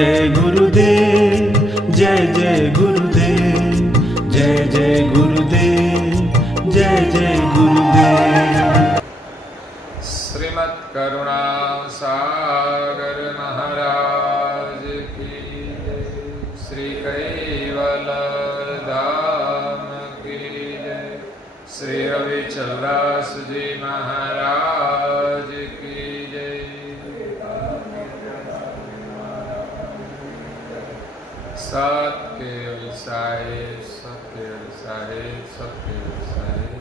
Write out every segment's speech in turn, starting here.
जय गुरुदेव, जय जय गुरुदेव, जय जय गुरुदेव, जय जय गुरुदेव। श्रीमद् करुणा सागर महाराज की जय, श्री कैवल धाम की जय, श्री रविचंद्रदास जी महाराज की जय। सत्य साहे, सत्य साहे, सत्य साहे।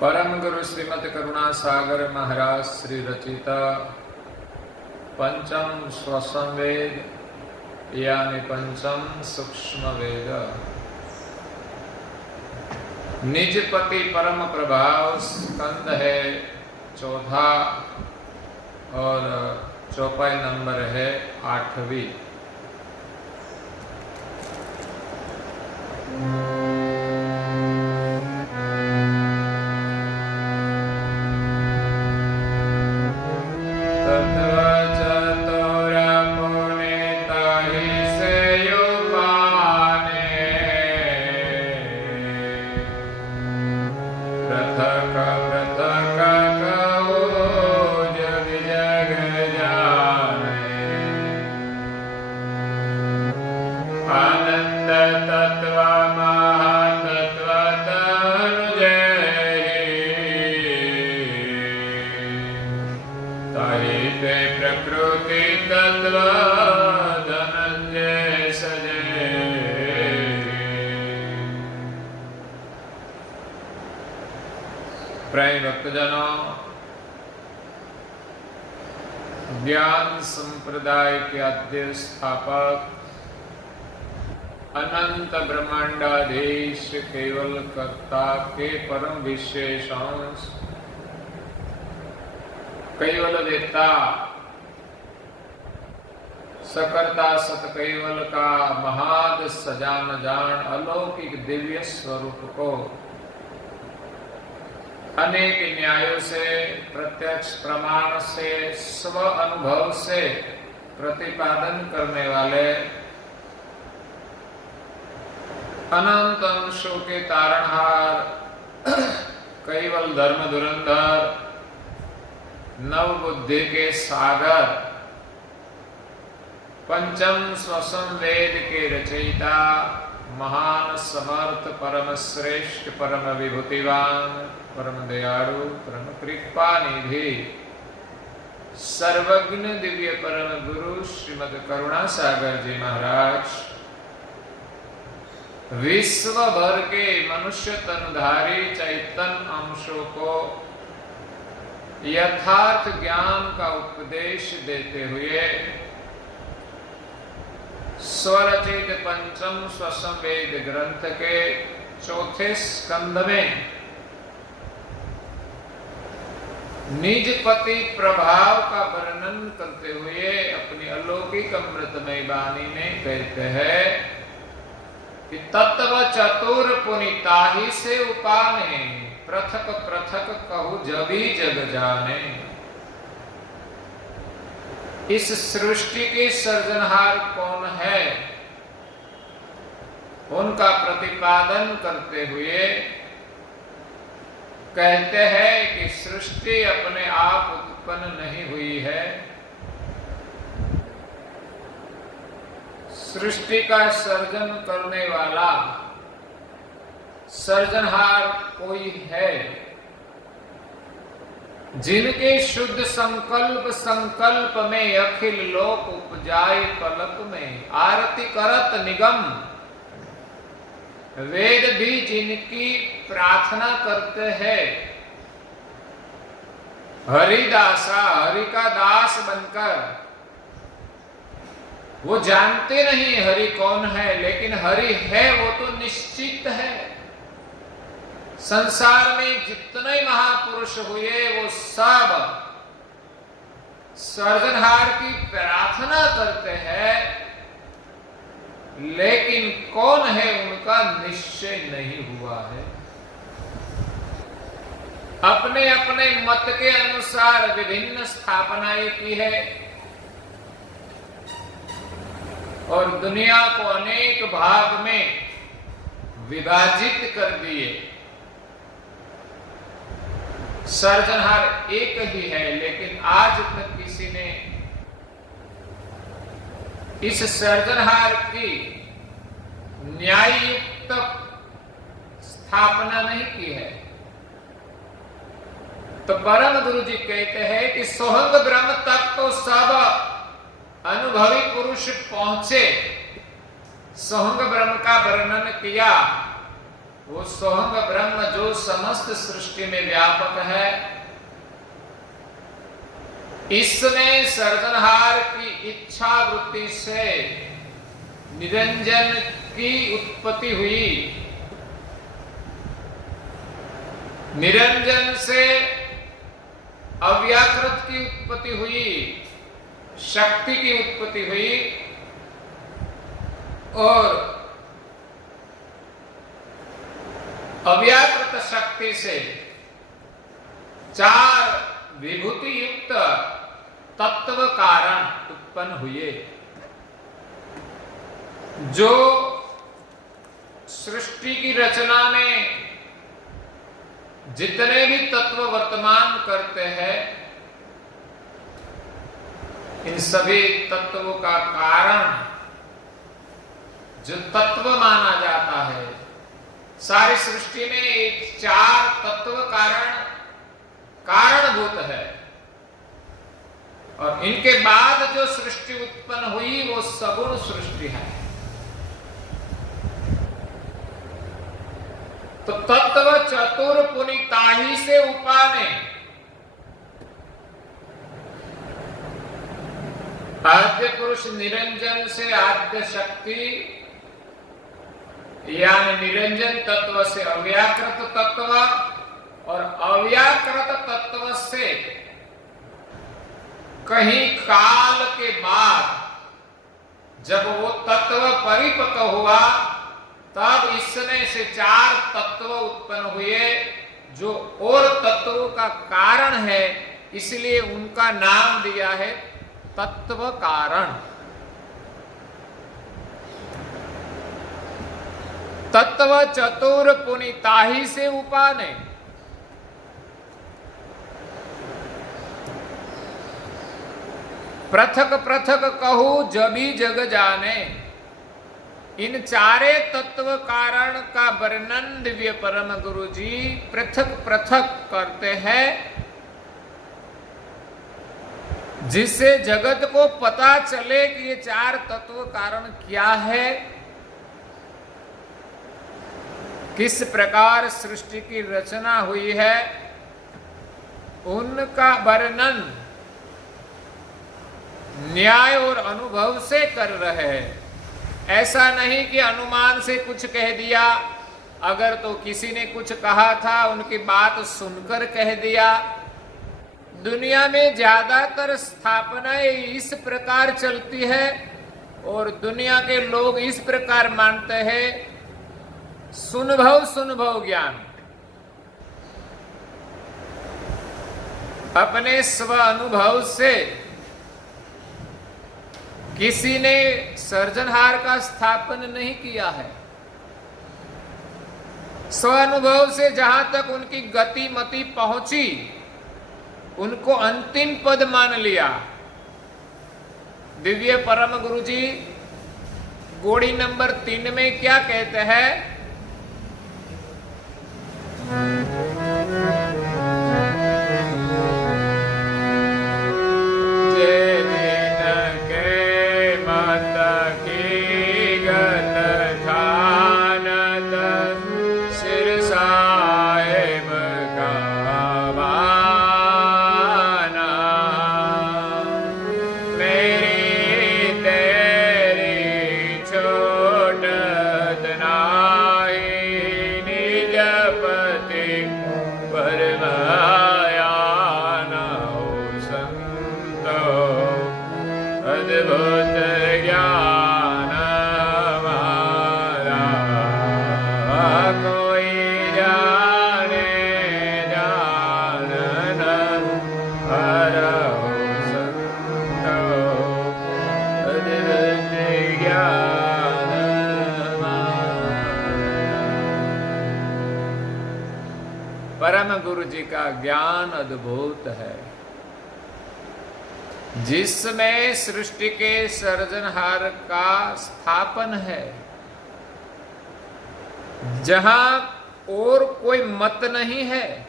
परम गुरु श्रीमद् करुणा सागर महाराज श्री रचिता पंचम स्वसम वेद यानी पंचम सूक्ष्म वेद, निजपति परम प्रभाव स्कंद है चौथा और चौपाई नंबर है 8वीं। प्रिय भक्तजनों, ज्ञान संप्रदाय के आद्य स्थापक अनंत ब्रह्मांडाधीश केवल कर्ता के परम विशेष अंश केवल वेत्ता सकर्ता सत केवल का महाद सजान जान अलौकिक दिव्य स्वरूप को अनेक न्यायों से, प्रत्यक्ष प्रमाण से, स्व अनुभव से प्रतिपादन करने वाले अनंत अंशों के तारणहार केवल धर्म धुरंधर नव बुद्धि के सागर पंचम स्वसम वेद के रचयिता महान समर्थ परम श्रेष्ठ परम विभूतिवान परम दयालु परम कृपा निधि सर्वज्ञ दिव्य परम गुरु श्रीमद् करुणा सागर जी महाराज विश्व भर के मनुष्य तनधारी चैतन्य अंशों को यथार्थ ज्ञान का उपदेश देते हुए स्वरचित पंचम स्वसम वेद ग्रंथ के चौथे स्कंद में निजपति प्रभाव का वर्णन करते हुए अपनी अलौकिक अमृतमय वाणी में कहते हैं कि तत्व चतुर पुनिताहि से उपाने, पृथक पृथक कहु जभी जग जाने। इस सृष्टि के सृजनहार कौन है, उनका प्रतिपादन करते हुए कहते हैं कि सृष्टि अपने आप उत्पन्न नहीं हुई है, सृष्टि का सर्जन करने वाला सृजनहार कोई है जिनके शुद्ध संकल्प में अखिल लोक उपजाए पलक में, आरती करत निगम वेद भी जिनकी प्रार्थना करते हैं, हरिदासा हरि का दास बनकर, वो जानते नहीं हरि कौन है, लेकिन हरि है वो तो निश्चित है। संसार में जितने महापुरुष हुए वो सब सृजनहार की प्रार्थना करते हैं, लेकिन कौन है उनका निश्चय नहीं हुआ है। अपने अपने मत के अनुसार विभिन्न स्थापनाएं की है। और दुनिया को अनेक भाग में विभाजित कर दिए। सर्जनहार एक ही है, लेकिन आज तक किसी ने इस सर्जनहार की न्याययुक्त स्थापना नहीं की है। तो परम गुरु जी कहते हैं कि सोहंग ब्रह्म तक तो सब अनुभवी पुरुष पहुंचे। सोहंग ब्रह्म का वर्णन किया। वो सोहंग ब्रह्म जो समस्त सृष्टि में व्यापक है, इसमें सर्जनहार की इच्छा वृत्ति से निरंजन की उत्पत्ति हुई। निरंजन से अव्याकृत की उत्पत्ति हुई, शक्ति की उत्पत्ति हुई, और अव्याकृत शक्ति से चार विभूति युक्त तत्व कारण उत्पन्न हुए। जो सृष्टि की रचना में जितने भी तत्व वर्तमान करते हैं, इन सभी तत्वों का कारण जो तत्व माना जाता है, सारी सृष्टि में एक चार तत्व कारणभूत है। और इनके बाद जो सृष्टि उत्पन्न हुई वो सगुण सृष्टि है। तो तत्व चतुर पुनिताही से उपाने, आद्य पुरुष निरंजन से आद्य शक्ति, यानी निरंजन तत्व से अव्याकृत तत्व, और अव्याकृत तत्व से कहीं काल के बाद जब वो तत्व परिपक्व हुआ, तब इसमें से चार तत्व उत्पन्न हुए जो और तत्वों का कारण है, इसलिए उनका नाम दिया है तत्व कारण। तत्व चतुर पुनिताही से उपाने, पृथक पृथक कहू जभी जग जाने। इन चारे तत्व कारण का वर्णन दिव्य परम गुरु जी पृथक पृथक करते हैं, जिससे जगत को पता चले कि ये चार तत्व कारण क्या है, किस प्रकार सृष्टि की रचना हुई है, उनका वर्णन न्याय और अनुभव से कर रहे हैं। ऐसा नहीं कि अनुमान से कुछ कह दिया, अगर तो किसी ने कुछ कहा था उनकी बात सुनकर कह दिया। दुनिया में ज्यादातर स्थापनाएं इस प्रकार चलती है और दुनिया के लोग इस प्रकार मानते हैं, सुनभव ज्ञान। अपने स्व अनुभव से किसी ने सर्जनहार का स्थापन नहीं किया है। स्व अनुभव से जहां तक उनकी गति मति पहुंची, उनको अंतिम पद मान लिया। दिव्य परम गुरु जी गोड़ी नंबर 3 में क्या कहते हैं? ना गुरु जी का ज्ञान अद्भुत है, जिसमें सृष्टि के सृजनहार का स्थापन है, जहां और कोई मत नहीं है।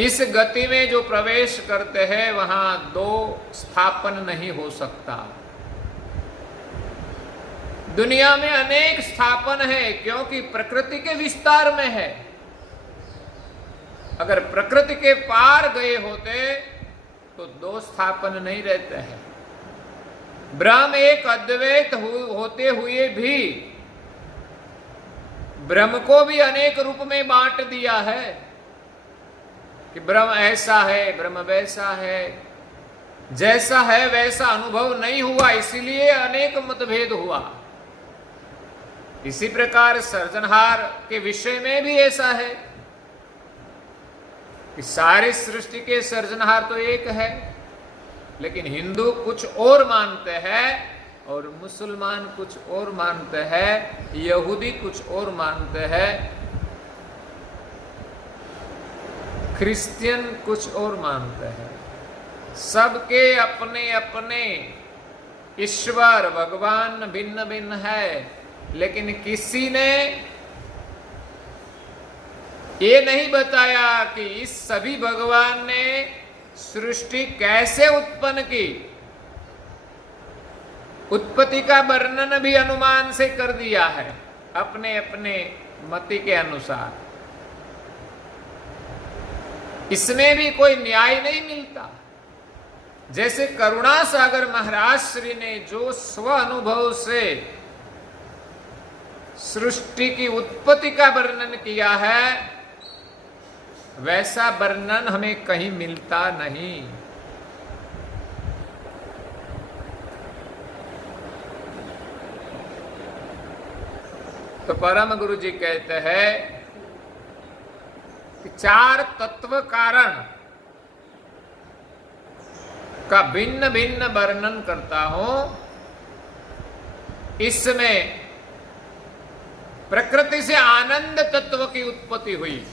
इस गति में जो प्रवेश करते हैं वहां दो स्थापन नहीं हो सकता। दुनिया में अनेक स्थापन है, क्योंकि प्रकृति के विस्तार में है। अगर प्रकृति के पार गए होते तो दो स्थापन नहीं रहते हैं। ब्रह्म एक अद्वैत होते हुए भी ब्रह्म को भी अनेक रूप में बांट दिया है कि ब्रह्म ऐसा है, ब्रह्म वैसा है, जैसा है वैसा अनुभव नहीं हुआ, इसीलिए अनेक मतभेद हुआ। इसी प्रकार सृजनहार के विषय में भी ऐसा है कि सारी सृष्टि के सृजनहार तो एक है, लेकिन हिंदू कुछ और मानते हैं और मुसलमान कुछ और मानते हैं, यहूदी कुछ और मानते हैं, क्रिश्चियन कुछ और मानते हैं। सबके अपने अपने ईश्वर भगवान भिन्न भिन्न है, लेकिन किसी ने ये नहीं बताया कि इस सभी भगवान ने सृष्टि कैसे उत्पन्न की। उत्पत्ति का वर्णन भी अनुमान से कर दिया है, अपने अपने मति के अनुसार। इसमें भी कोई न्याय नहीं मिलता। जैसे करुणा सागर महाराज श्री ने जो स्व अनुभव से सृष्टि की उत्पत्ति का वर्णन किया है, वैसा वर्णन हमें कहीं मिलता नहीं। तो परम गुरु जी कहते हैं कि चार तत्व कारण का भिन्न भिन्न वर्णन करता हूं। इसमें प्रकृति से आनंद तत्व की उत्पत्ति हुई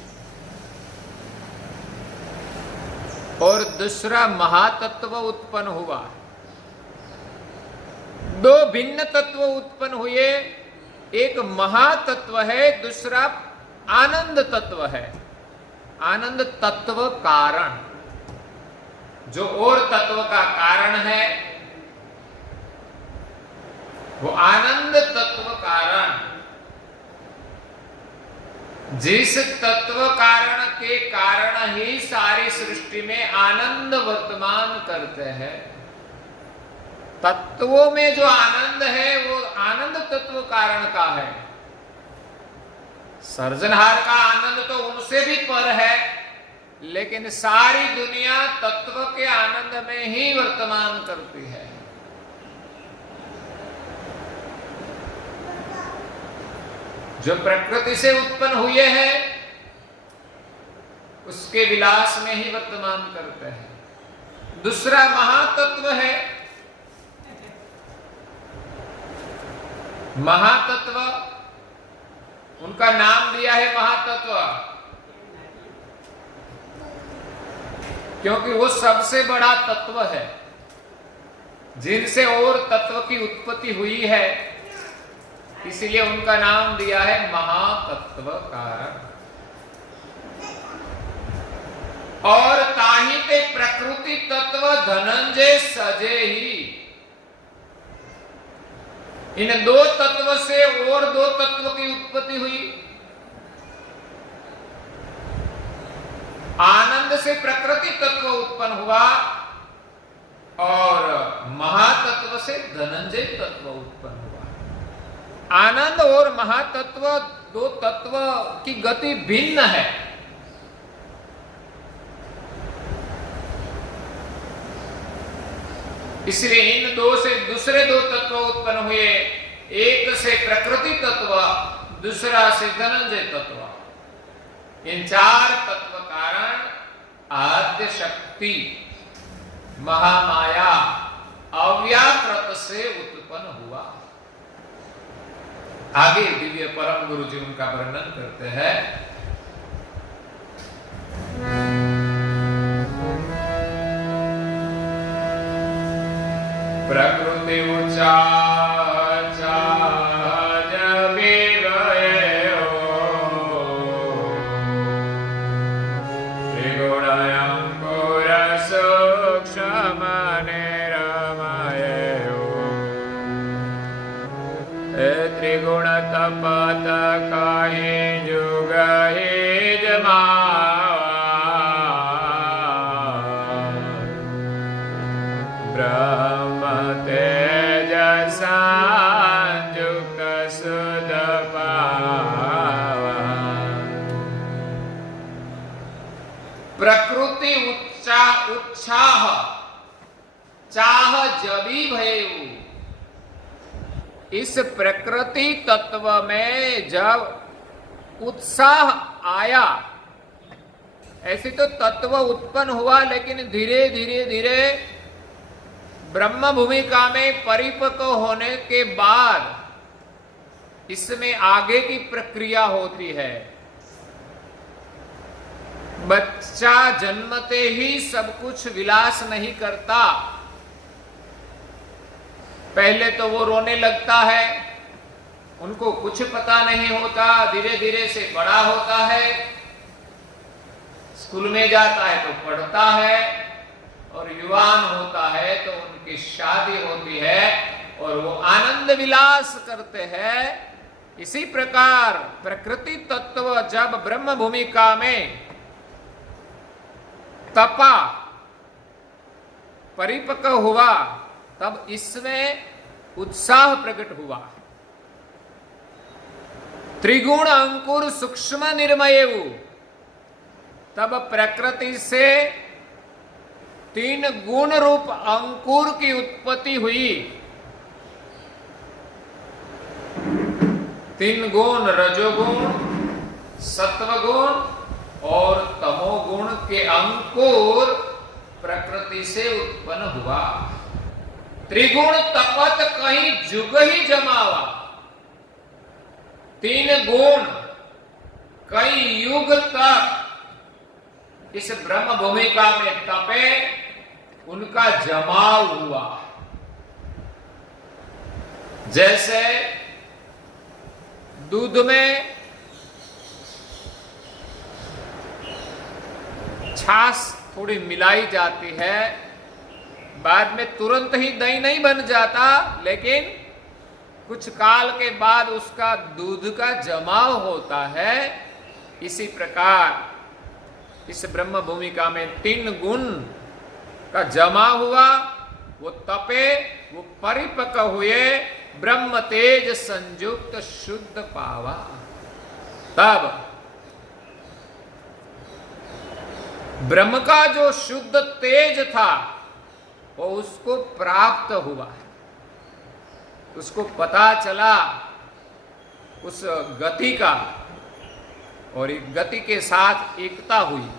और दूसरा महातत्व उत्पन्न हुआ। दो भिन्न तत्व उत्पन्न हुए, एक महातत्व है, दूसरा आनंद तत्व है। आनंद तत्व कारण, जो और तत्व का कारण है वो आनंद तत्व कारण। जिस तत्व कारण के कारण ही सारी सृष्टि में आनंद वर्तमान करते हैं, तत्वों में जो आनंद है वो आनंद तत्व कारण का है। सृजनहार का आनंद तो उनसे भी पर है, लेकिन सारी दुनिया तत्व के आनंद में ही वर्तमान करती है। जो प्रकृति से उत्पन्न हुए हैं उसके विलास में ही वर्तमान करते हैं। दूसरा महातत्व है। महातत्व, उनका नाम दिया है महातत्व, क्योंकि वो सबसे बड़ा तत्व है जिनसे और तत्व की उत्पत्ति हुई है, इसलिए उनका नाम दिया है महातत्व कारण। और ताही ते प्रकृति तत्व धनंजय सजे ही। इन दो तत्व से और दो तत्व की उत्पत्ति हुई। आनंद से प्रकृति तत्व उत्पन्न हुआ और महातत्व से धनंजय तत्व उत्पन्न हुआ। आनंद और महातत्व दो तत्व की गति भिन्न है। इसलिए इन दो से दूसरे दो तत्व उत्पन्न हुए। एक से प्रकृति तत्व, दूसरा से धनंजय तत्व। इन चार तत्व कारण आद्य शक्ति महामाया अव्याकृत से उत्पन्न हुआ। आगे दिव्य परम गुरु जी उनका वर्णन करते हैं प्रकृति ऊंचा त्रिगुण तपत काहे जुग हे ब्रह्म तेज संयुक्त सुध प्रकृति उत्साह चाह जबी भयऊ। इस प्रकृति तत्व में जब उत्साह आया, ऐसे तो तत्व उत्पन्न हुआ, लेकिन धीरे धीरे धीरे ब्रह्म भूमिका में परिपक्व होने के बाद इसमें आगे की प्रक्रिया होती है। बच्चा जन्मते ही सब कुछ विलास नहीं करता, पहले तो वो रोने लगता है, उनको कुछ पता नहीं होता, धीरे धीरे से बड़ा होता है, स्कूल में जाता है तो पढ़ता है, और युवान होता है तो उनकी शादी होती है और वो आनंद विलास करते हैं। इसी प्रकार प्रकृति तत्व जब ब्रह्म भूमिका में तपा, परिपक्व हुआ, तब इसमें उत्साह प्रकट हुआ। त्रिगुण अंकुर सूक्ष्म निर्मयु, तब प्रकृति से 3 गुण रूप अंकुर की उत्पत्ति हुई। 3 गुण, रजोगुण, सत्वगुण और तमोगुण के अंकुर प्रकृति से उत्पन्न हुआ। त्रिगुण तपत कहीं जुग ही जमावा, 3 गुण कई युग तक इस ब्रह्म भूमिका में तपे, उनका जमाव हुआ। जैसे दूध में छाछ थोड़ी मिलाई जाती है, बाद में तुरंत ही दही नहीं बन जाता, लेकिन कुछ काल के बाद उसका दूध का जमाव होता है। इसी प्रकार इस ब्रह्म भूमिका में 3 गुण का जमा हुआ, वो तपे, वो परिपक्व हुए, ब्रह्म तेज संयुक्त शुद्ध पावा। तब ब्रह्म का जो शुद्ध तेज था वो उसको प्राप्त हुआ, उसको पता चला उस गति का, और एक गति के साथ एकता हुई,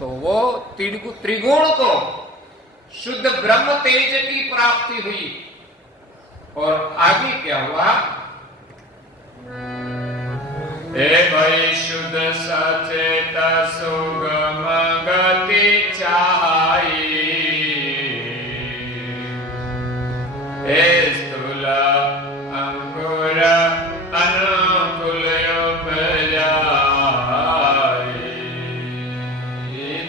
तो वो त्रिगुण को शुद्ध ब्रह्म तेज की प्राप्ति हुई। और आगे क्या हुआ? हे भाई शुद्ध सचेत सुगम गति चाही, हे स्थूल अंकुर अनुकूल उपजाई,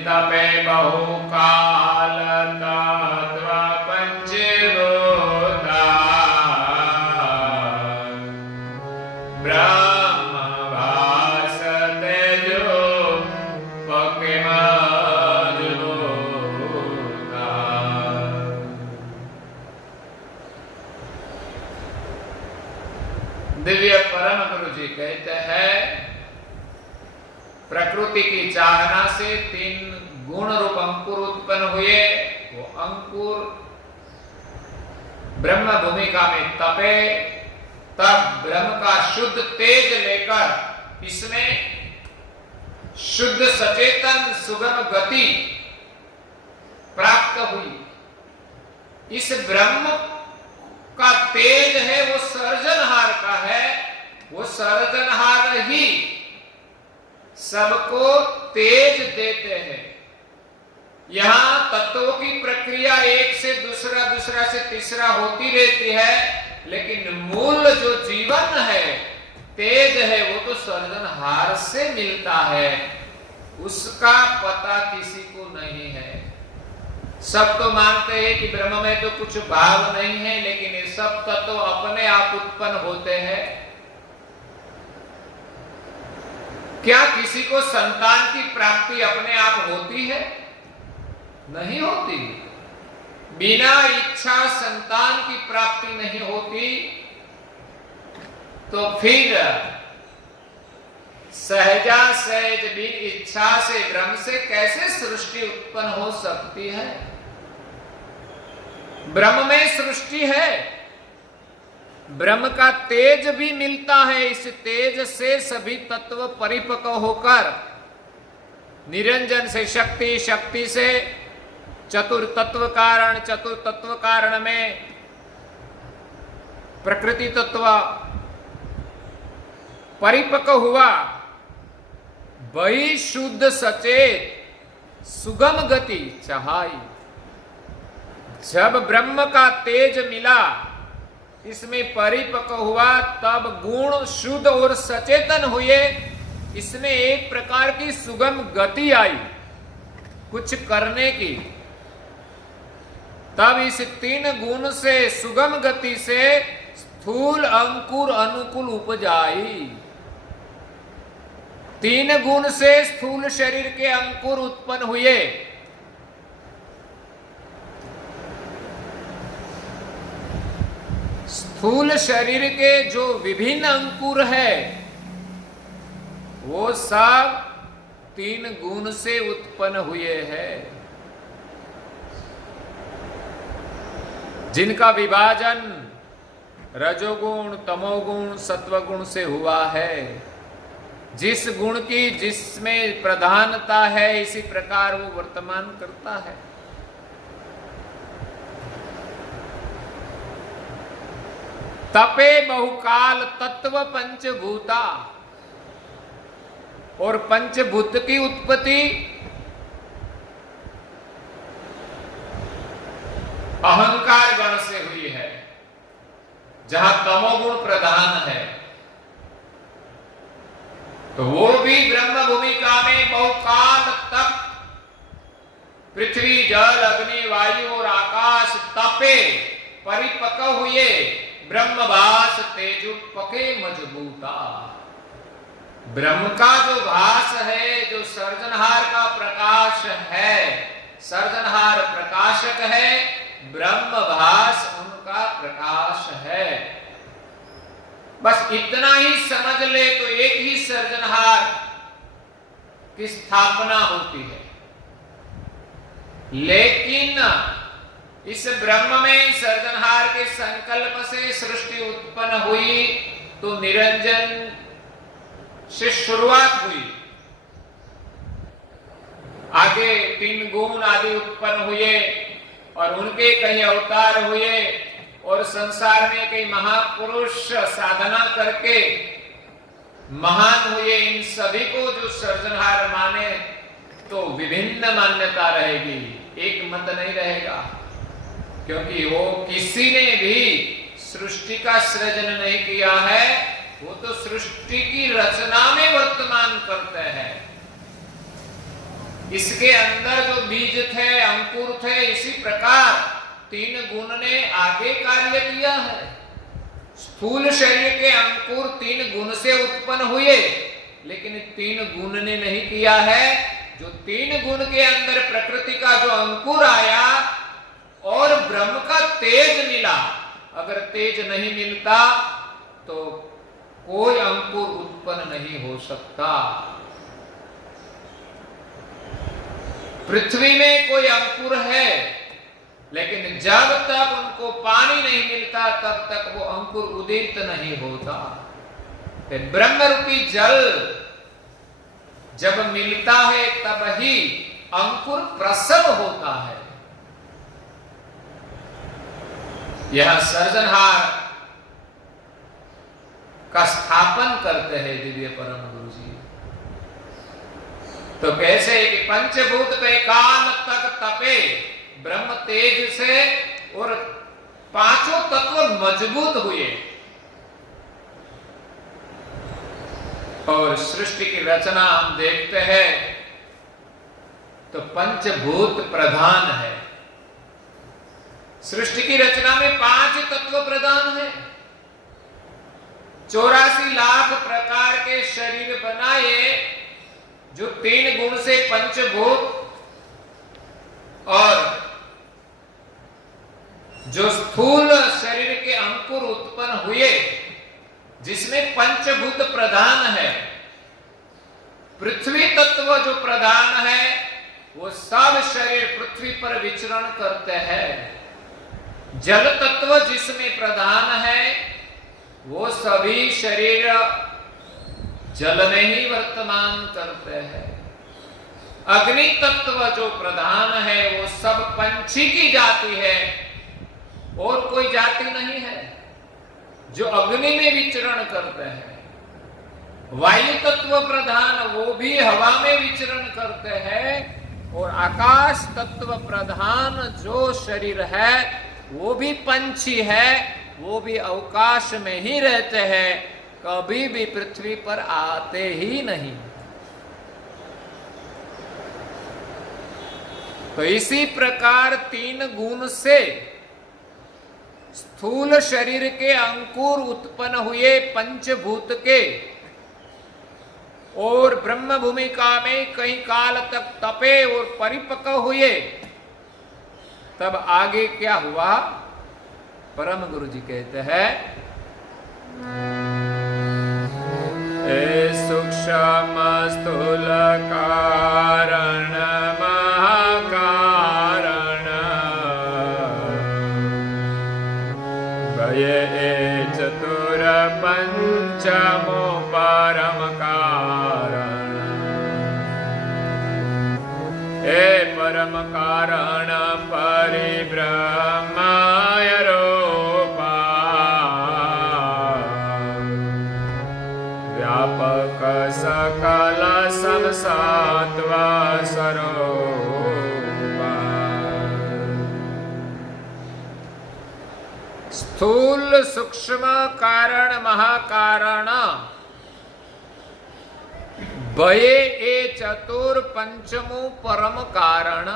तपे बहु काल तत्व पंचभूता, ब्रह्म भासते जो पके मजबूता। दिव्य परम गुरु जी कहते हैं, प्रकृति की चाहना से 3 गुण रूप अंकुर उत्पन्न हुए। वो अंकुर ब्रह्म भूमिका में तपे, तब ब्रह्म का शुद्ध तेज लेकर इसमें शुद्ध सचेतन सुगम गति प्राप्त हुई। इस ब्रह्म का तेज है वो सर्जनहार का है, वो सर्जनहार ही सबको तेज देते हैं। यहां तत्वों की प्रक्रिया एक से दूसरा, दूसरा से तीसरा होती रहती है, लेकिन मूल जो जीवन है, तेज है, वो तो सर्जनहार से मिलता है। उसका पता किसी को नहीं है। सब तो मानते हैं कि ब्रह्म में तो कुछ भाव नहीं है, लेकिन ये सब तत्व अपने आप उत्पन्न होते हैं। क्या किसी को संतान की प्राप्ति अपने आप होती है? नहीं होती। बिना इच्छा संतान की प्राप्ति नहीं होती, तो फिर सहजा सहज बिन इच्छा से ब्रह्म से कैसे सृष्टि उत्पन्न हो सकती है? ब्रह्म में सृष्टि है, ब्रह्म का तेज भी मिलता है। इस तेज से सभी तत्व परिपक्व होकर निरंजन से शक्ति, शक्ति से चतुर्तत्व कारण, चतुर्तत्व कारण में प्रकृति तत्व परिपक्व हुआ। वही शुद्ध सचेत सुगम गति चाहाई। जब ब्रह्म का तेज मिला, इसमें परिपक्व हुआ, तब गुण शुद्ध और सचेतन हुए। इसमें एक प्रकार की सुगम गति आई कुछ करने की। तब इस तीन गुण से, सुगम गति से स्थूल अंकुर अनुकूल उपजाई। तीन गुण से स्थूल शरीर के अंकुर उत्पन्न हुए। स्थूल शरीर के जो विभिन्न अंकुर है, वो सब तीन गुण से उत्पन्न हुए हैं, जिनका विभाजन रजोगुण, तमोगुण, सत्वगुण से हुआ है। जिस गुण की जिसमें प्रधानता है, इसी प्रकार वो वर्तमान करता है। तपे बहुकाल तत्व पंचभूता, और पंचभूत की उत्पत्ति अहंकार गण से हुई है, जहां तमोगुण प्रधान है। तो वो भी ब्रह्म भूमिका में बहुकाल तक पृथ्वी, जल, अग्नि, वायु और आकाश तपे, परिपक्व हुए। ब्रह्मभास तेजुपके मजबूता। ब्रह्म का जो भास है, जो सर्जनहार का प्रकाश है, सर्जनहार प्रकाशक है, ब्रह्म भास उनका प्रकाश है। बस इतना ही समझ ले तो एक ही सर्जनहार की स्थापना होती है। लेकिन इस ब्रह्म में सर्जनहार के संकल्प से सृष्टि उत्पन्न हुई, तो निरंजन से शुरुआत हुई। आगे तीन गुण आदि उत्पन्न हुए और उनके कई अवतार हुए, और संसार में कई महापुरुष साधना करके महान हुए। इन सभी को जो सर्जनहार माने तो विभिन्न मान्यता रहेगी, एक मत नहीं रहेगा, क्योंकि वो किसी ने भी सृष्टि का सृजन नहीं किया है, वो तो सृष्टि की रचना में वर्तमान करते हैं। इसके अंदर जो बीज थे, अंकुर थे, इसी प्रकार तीन गुण ने आगे कार्य किया है। स्थूल शरीर के अंकुर तीन गुण से उत्पन्न हुए, लेकिन तीन गुण ने नहीं किया है। जो तीन गुण के अंदर प्रकृति का जो अंकुर आया और ब्रह्म का तेज मिला, अगर तेज नहीं मिलता तो कोई अंकुर उत्पन्न नहीं हो सकता। पृथ्वी में कोई अंकुर है, लेकिन जब तक उनको पानी नहीं मिलता, तब तक वो अंकुर उदित नहीं होता। ब्रह्म रूपी जल जब मिलता है, तब ही अंकुर प्रसव होता है। यह सर्जनहार का स्थापन करते हैं दिव्य परम गुरु जी। तो कैसे कि पंचभूत पे काल तक तपे ब्रह्म तेज से और पांचों तत्व मजबूत हुए और सृष्टि की रचना हम देखते हैं तो पंचभूत प्रधान है। सृष्टि की रचना में 5 तत्व प्रधान है। 84 लाख प्रकार के शरीर बनाए जो 3 गुण से पंचभूत और जो स्थूल शरीर के अंकुर उत्पन्न हुए जिसमें पंचभूत प्रधान है। पृथ्वी तत्व जो प्रधान है वो सब शरीर पृथ्वी पर विचरण करते हैं। जल तत्व जिसमें प्रधान है वो सभी शरीर जल में ही वर्तमान करते हैं। अग्नि तत्व जो प्रधान है वो सब पंछी की जाति है और कोई जाति नहीं है जो अग्नि में विचरण करते हैं। वायु तत्व प्रधान वो भी हवा में विचरण करते हैं और आकाश तत्व प्रधान जो शरीर है वो भी पंछी है, वो भी अवकाश में ही रहते हैं, कभी भी पृथ्वी पर आते ही नहीं। तो इसी प्रकार 3 गुण से स्थूल शरीर के अंकुर उत्पन्न हुए पंचभूत के और ब्रह्म भूमिका में कई काल तक तपे और परिपक्व हुए। तब आगे क्या हुआ? परम गुरु जी कहते हैं सूक्ष्म स्थूल कारण महाकारण भय चतुर पंचमो परम कारण। हे परम कारण परिब्रह्माय रूपा व्यापक सकल समसत्व स्वरूपा। स्थूल सूक्ष्म कारण महाकारण भये ए चतुर पंचमो परम कारण।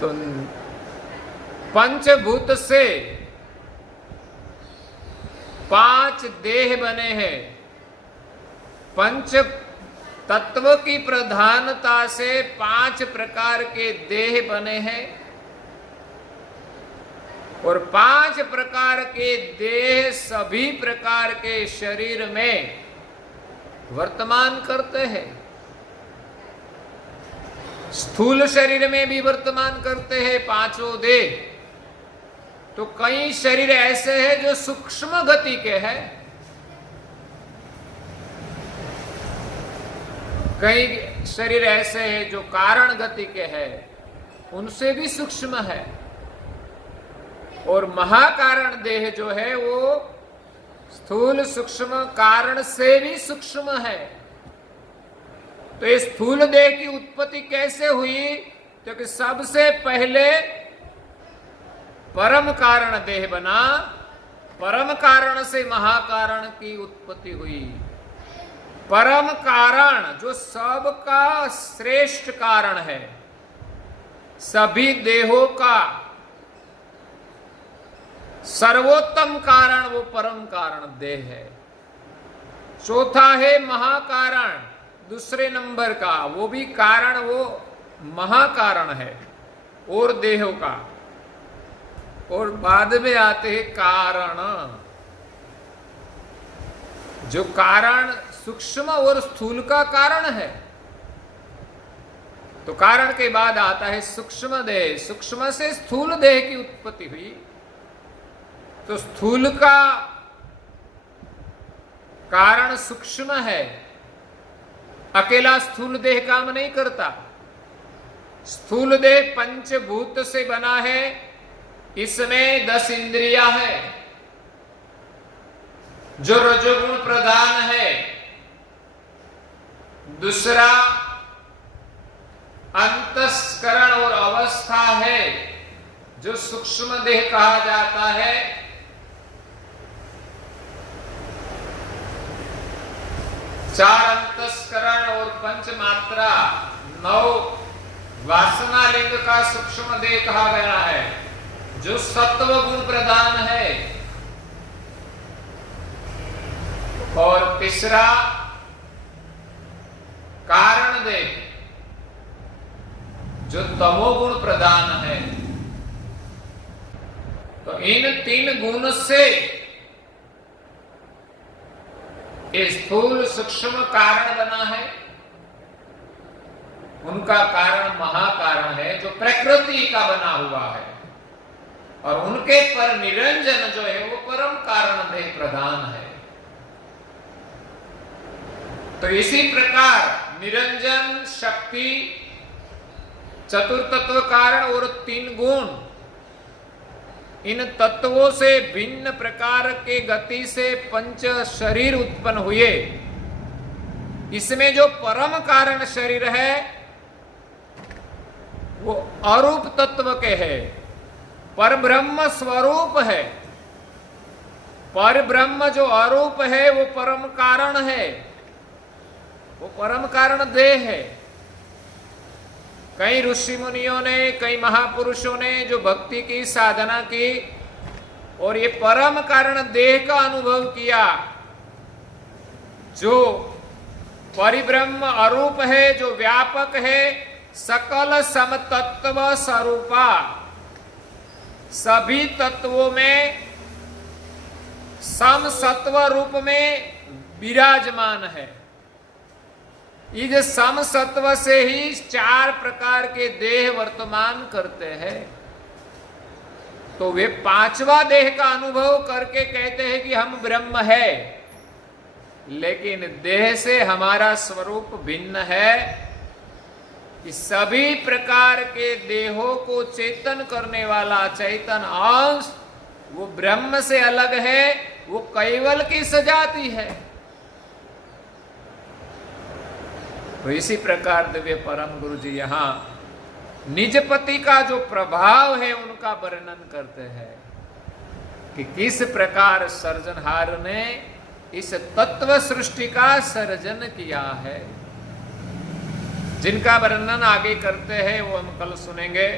तो पंचभूत से 5 देह बने हैं। पंच तत्व की प्रधानता से 5 प्रकार के देह बने हैं और 5 प्रकार के देह सभी प्रकार के शरीर में वर्तमान करते हैं। स्थूल शरीर में भी वर्तमान करते हैं 5 देह। तो कई शरीर ऐसे हैं जो सूक्ष्म गति के हैं, कई शरीर ऐसे हैं जो कारण गति के हैं, उनसे भी सूक्ष्म है। और महाकारण देह जो है वो स्थूल सूक्ष्म कारण से भी सूक्ष्म है। तो इस स्थूल देह की उत्पत्ति कैसे हुई? क्योंकि सबसे पहले परम कारण देह बना, परम कारण से महाकारण की उत्पत्ति हुई। परम कारण जो सबका श्रेष्ठ कारण है, सभी देहों का सर्वोत्तम कारण वो परम कारण देह है। चौथा है महाकारण, दूसरे नंबर का, वो भी कारण वो महाकारण है और देहों का। और बाद में आते हैं कारण, जो कारण सूक्ष्म और स्थूल का कारण है। तो कारण के बाद आता है सूक्ष्म देह। सूक्ष्म से स्थूल देह की उत्पत्ति हुई। तो स्थूल का कारण सूक्ष्म है, अकेला स्थूल देह काम नहीं करता। स्थूल देह पंचभूत से बना है, इसमें 10 इंद्रियां है। जो रजोगुण प्रधान है, दूसरा अंतस्करण और अवस्था है जो सूक्ष्म देह कहा जाता है। चार अंतस्करण और पंच मात्रा 9 वासना लिंग का सूक्ष्म देह कहा गया है, जो सत्व गुण प्रधान है। और तीसरा कारण देह, जो तमोगुण प्रधान है। तो इन 3 गुण से स्थूल सूक्ष्म कारण बना है। उनका कारण महाकारण है, जो प्रकृति का बना हुआ है, और उनके पर निरंजन जो है वो परम कारण देह प्रधान है। तो इसी प्रकार निरंजन, शक्ति, चतुर्तत्व कारण और 3 गुण, इन तत्वों से भिन्न प्रकार के गति से पंच शरीर उत्पन्न हुए। इसमें जो परम कारण शरीर है वो अरूप तत्व के है, परब्रह्म स्वरूप है। परब्रह्म जो अरूप है वो परम कारण है, वो परम कारण देह है। कई ऋषि मुनियों ने, कई महापुरुषों ने जो भक्ति की साधना की और ये परम कारण देह का अनुभव किया, जो परिब्रह्म अरूप है, जो व्यापक है, सकल समतत्व स्वरूपा, सभी तत्वों में सम सत्व रूप में विराजमान है। इस सम सत्व से ही 4 प्रकार के देह वर्तमान करते हैं। तो वे 5वां देह का अनुभव करके कहते हैं कि हम ब्रह्म है, लेकिन देह से हमारा स्वरूप भिन्न है। कि सभी प्रकार के देहों को चेतन करने वाला चैतन अंश वो ब्रह्म से अलग है, वो कैवल की सजाती है। तो इसी प्रकार दिव्य परम गुरु जी यहाँ निजपति का जो प्रभाव है उनका वर्णन करते हैं कि किस प्रकार सर्जनहार ने इस तत्व सृष्टि का सर्जन किया है, जिनका वर्णन आगे करते हैं वो हम कल सुनेंगे।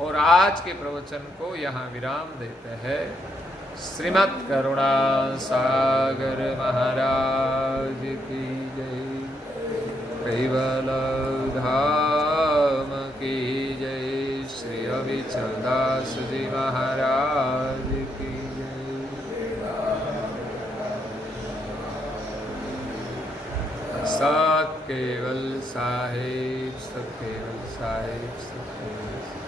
और आज के प्रवचन को यहाँ विराम देते हैं। श्रीमद् करुणा सागर महाराज की जय, कैवल धाम की जय, श्री अविचल दास जी महाराज की जय। सत केवल साहिब, सत केवल साहिब, सत केवल साहिब।